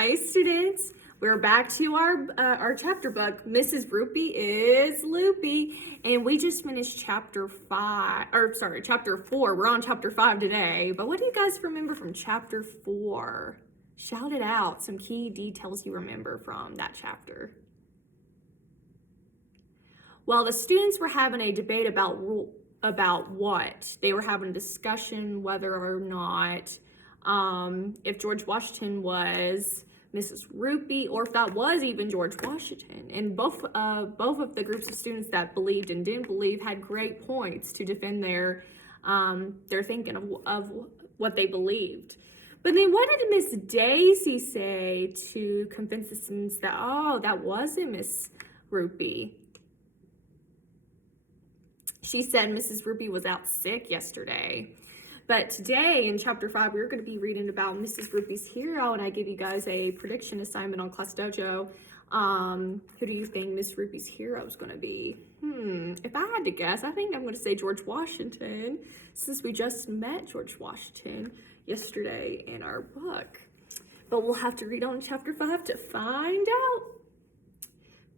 Hi, students. We're back to our chapter book. Mrs. Roopy is Loopy, and we just finished chapter 4. We're on chapter 5 today. But what do you guys remember from chapter 4? Shout it out. Some key details you remember from that chapter. Well, the students were having a debate about what? They were having a discussion whether or not if George Washington was Mrs. Roopy or if that was even George Washington. And both of the groups of students that believed and didn't believe had great points to defend their thinking of what they believed. But then what did Miss Daisy say to convince the students that, oh, that wasn't Miss Roopy? She said Mrs. Roopy was out sick yesterday. But today in chapter 5, we're going to be reading about Mrs. Roopy's hero, and I give you guys a prediction assignment on Class Dojo. Who do you think Miss Roopy's hero is going to be? If I had to guess, I think I'm going to say George Washington, since we just met George Washington yesterday in our book. But we'll have to read on chapter 5 to find out.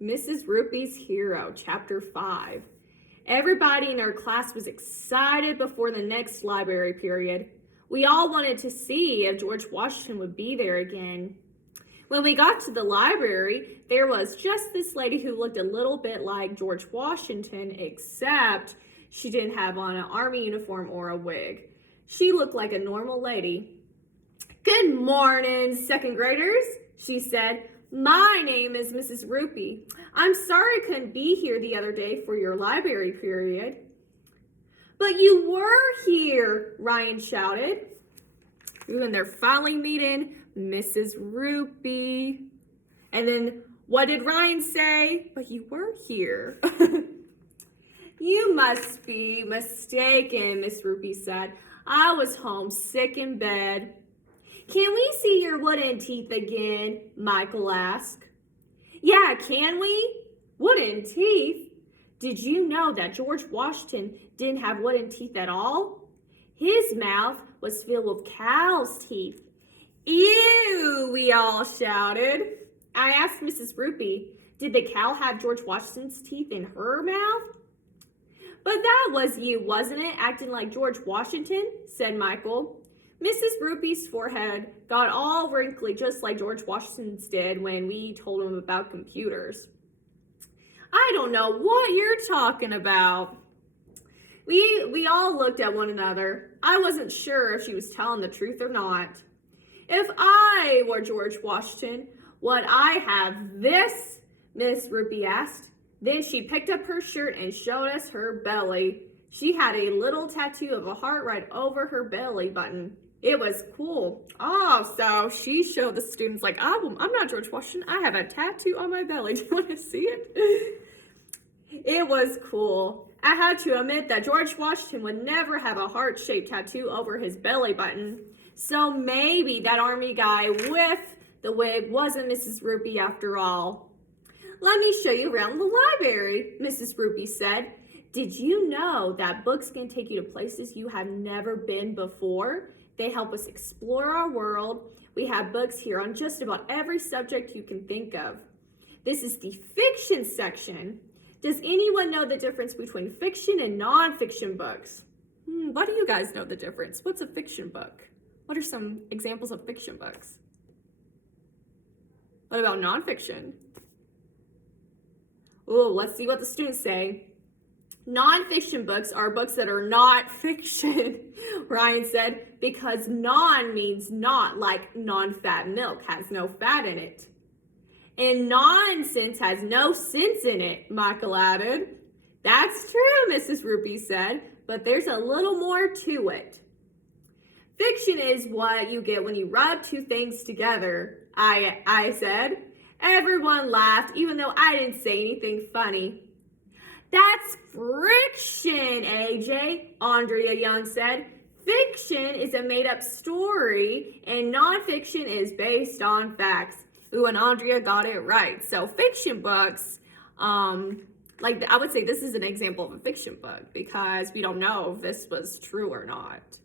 Mrs. Roopy's hero, chapter 5. Everybody in our class was excited before the next library period. We all wanted to see if George Washington would be there again. When we got to the library, there was just this lady who looked a little bit like George Washington, except she didn't have on an army uniform or a wig. She looked like a normal lady. "Good morning, second graders," she said. "My name is Mrs. Roopy. I'm sorry I couldn't be here the other day for your library period." "But you were here," Ryan shouted. Ooh, and they're finally meeting Mrs. Roopy. And then what did Ryan say? "But you were here." "You must be mistaken," Miss Roopy said. "I was home sick in bed." "Can we see your wooden teeth again?" Michael asked. "Yeah, can we? Wooden teeth? Did you know that George Washington didn't have wooden teeth at all? His mouth was filled with cow's teeth." "Ew," we all shouted. I asked Mrs. Roopy, "Did the cow have George Washington's teeth in her mouth?" "But that was you, wasn't it, acting like George Washington?" said Michael. Mrs. Roopy's forehead got all wrinkly just like George Washington's did when we told him about computers. "I don't know what you're talking about." We all looked at one another. I wasn't sure if she was telling the truth or not. "If I were George Washington, would I have this?" Miss Roopy asked. Then she picked up her shirt and showed us her belly. She had a little tattoo of a heart right over her belly button. It was cool. Oh, so she showed the students like, "Oh, I'm not George Washington. I have a tattoo on my belly. Do you want to see it?" It was cool. I had to admit that George Washington would never have a heart-shaped tattoo over his belly button. So maybe that army guy with the wig wasn't Mrs. Roopy after all. "Let me show you around the library," Mrs. Roopy said. "Did you know that books can take you to places you have never been before? They help us explore our world. We have books here on just about every subject you can think of. This is the fiction section. Does anyone know the difference between fiction and nonfiction books?" What do you guys know the difference? What's a fiction book? What are some examples of fiction books? What about nonfiction? Oh, let's see what the students say. "Nonfiction books are books that are not fiction," Ryan said, "because non means not, like non-fat milk has no fat in it. And nonsense has no sense in it," Michael added. "That's true," Mrs. Roopy said, "but there's a little more to it." "Fiction is what you get when you rub two things together," I said. Everyone laughed, even though I didn't say anything funny. "That's friction, AJ," Andrea Young said. "Fiction is a made-up story, and nonfiction is based on facts." Ooh, and Andrea got it right. So fiction books, like I would say this is an example of a fiction book because we don't know if this was true or not.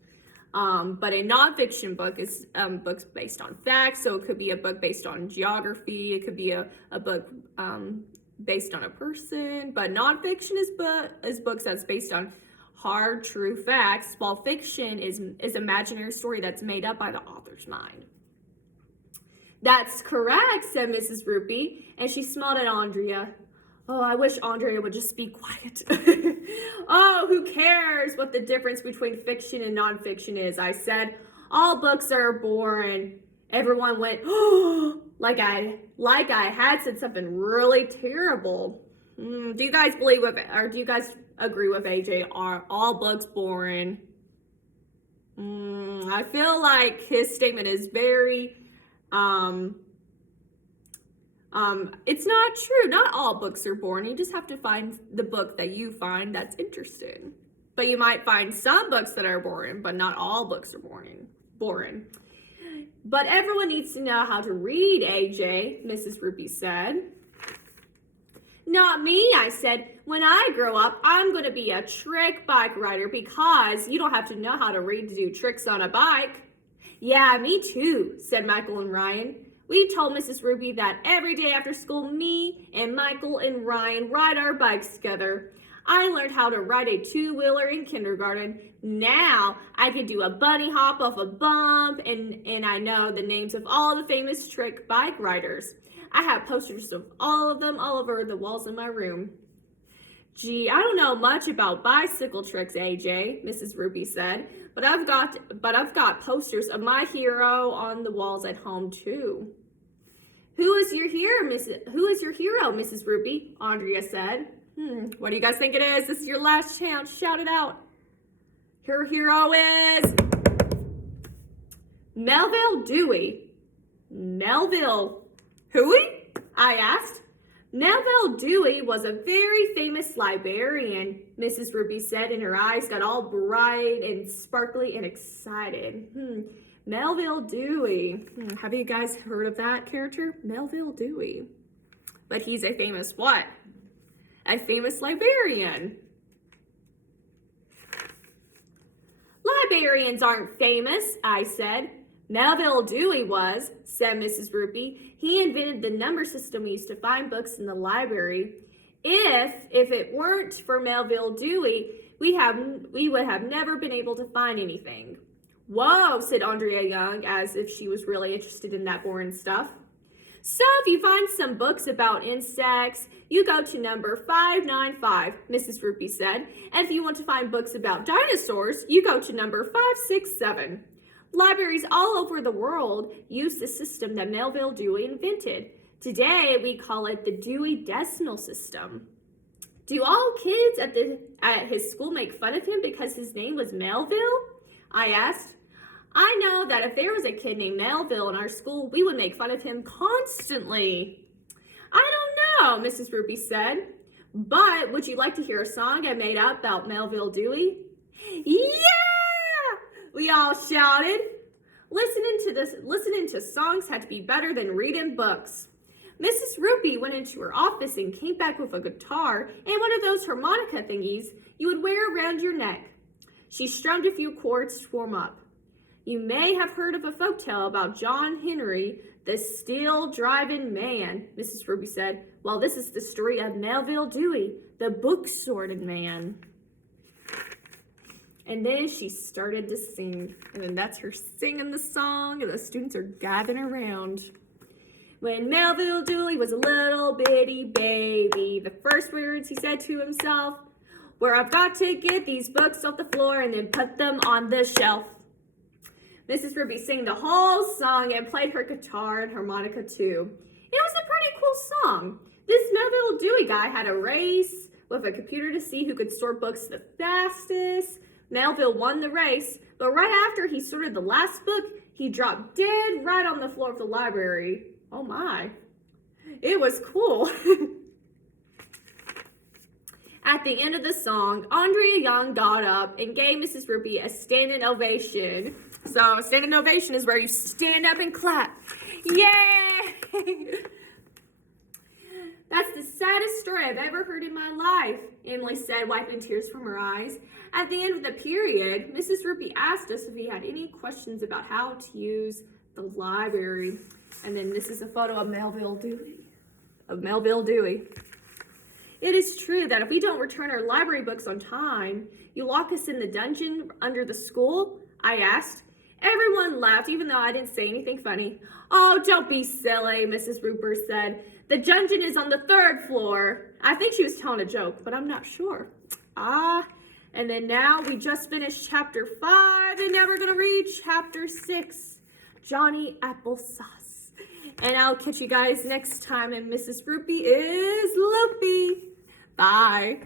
But a nonfiction book is books based on facts. So it could be a book based on geography. It could be a book based on a person. But nonfiction is books that's based on hard, true facts, while fiction is imaginary story that's made up by the author's mind. That's correct, said Mrs. Roopy, and she smiled at Andrea. Oh, I wish Andrea would just be quiet. Oh, who cares what the difference between fiction and nonfiction is, I said. All books are boring. Everyone went, oh, like I had said something really terrible. Do you guys believe with it, or do you guys agree with AJ? Are all books boring? I feel like his statement is very, it's not true. Not all books are boring. You just have to find the book that you find that's interesting. But you might find some books that are boring, but not all books are boring. But everyone needs to know how to read, AJ, Mrs. Roopy said. Not me, I said. When I grow up, I'm going to be a trick bike rider because you don't have to know how to read to do tricks on a bike. Yeah, me too, said Michael and Ryan. We told Mrs. Roopy that every day after school, me and Michael and Ryan ride our bikes together. I learned how to ride a two-wheeler in kindergarten. Now I can do a bunny hop off a bump, and I know the names of all the famous trick bike riders. I have posters of all of them all over the walls in my room. Gee, I don't know much about bicycle tricks, AJ, Mrs. Roopy said, but I've got posters of my hero on the walls at home too. Who is your hero, Mrs. Roopy? Andrea said. What do you guys think it is? This is your last chance. Shout it out. Her hero is Melville Dewey. Melville Dewey? I asked. Melville Dewey was a very famous librarian, Mrs. Roopy said, and her eyes got all bright and sparkly and excited. Melville Dewey. Have you guys heard of that character? Melville Dewey. But he's a famous what? A famous librarian. Librarians aren't famous, I said. Melville Dewey was, said Mrs. Roopy. He invented the number system we used to find books in the library. If it weren't for Melville Dewey, we would have never been able to find anything. Whoa, said Andrea Young, as if she was really interested in that boring stuff. So if you find some books about insects, you go to number 595, Mrs. Roopy said. And if you want to find books about dinosaurs, you go to number 567. Libraries all over the world use the system that Melville Dewey invented. Today, we call it the Dewey Decimal System. Do all kids at his school make fun of him because his name was Melville? I asked. I know that if there was a kid named Melville in our school, we would make fun of him constantly. I don't know, Mrs. Roopy said. But would you like to hear a song I made up about Melville Dewey? Yeah! We all shouted. Listening to songs had to be better than reading books. Mrs. Roopy went into her office and came back with a guitar and one of those harmonica thingies you would wear around your neck. She strummed a few chords to warm up. You may have heard of a folktale about John Henry, the steel-driving man, Mrs. Roopy said. Well, this is the story of Melville Dewey, the book-sorted man. And then she started to sing. And then that's her singing the song, and the students are gathering around. When Melville Dewey was a little bitty baby, the first words he said to himself were, I've got to get these books off the floor and then put them on the shelf. Mrs. Roopy sang the whole song and played her guitar and harmonica too. It was a pretty cool song. This Melville Dewey guy had a race with a computer to see who could sort books the fastest. Melville won the race, but right after he sorted the last book, he dropped dead right on the floor of the library. Oh my. It was cool. At the end of the song, Andrea Young got up and gave Mrs. Roopy a standing ovation. So, a standing ovation is where you stand up and clap. Yay! That's the saddest story I've ever heard in my life, Emily said, wiping tears from her eyes. At the end of the period, Mrs. Roopy asked us if we had any questions about how to use the library. And then this is a photo of Melville Dewey. It is true that if we don't return our library books on time, you lock us in the dungeon under the school? I asked. Everyone laughed, even though I didn't say anything funny. Oh, don't be silly, Mrs. Roopy said. The dungeon is on the 3rd floor. I think she was telling a joke, but I'm not sure. And then now we just finished chapter 5, and now we're going to read chapter 6, Johnny Applesauce. And I'll catch you guys next time, and Mrs. Roopy is Loopy. Bye.